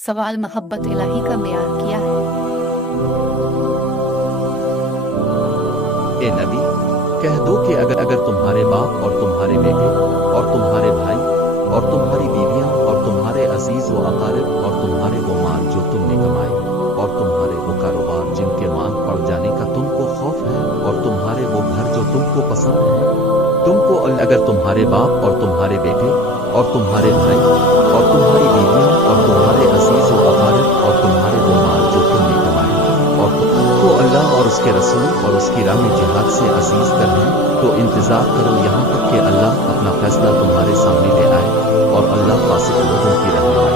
सवाल मोहब्बत इलाही का मेयार क्या है? ए नबी, कह दो कि अगर तुम्हारे बाप और तुम्हारे बेटे और तुम्हारे भाई और तुम्हारी बीवियां और तुम्हारे अजीज व अकारिब और तुम्हारे वो माल जो तुमने कमाए और तुम्हारे वो कारोबार जिनके मांग पड़ जाने का तुमको खौफ है और तुम्हारे वो घर जो तुमको पसंद है, तुमको अगर तुम्हारे बाप और तुम्हारे बेटे और तुम्हारे भाई और तुम्हारी बीवियां और तुम्हारे अजीज व अकारिब और तुम्हारे वो माल जो तुमने कमाए और तुमको अल्लाह और उसके रसूल और उसकी राह में जिहाद से अजीज करना, तो इंतजार करो यहाँ तक कि अल्लाह अपना फैसला तुम्हारे सामने ले आए और अल्लाह फासिक लोगों की रहनुमाई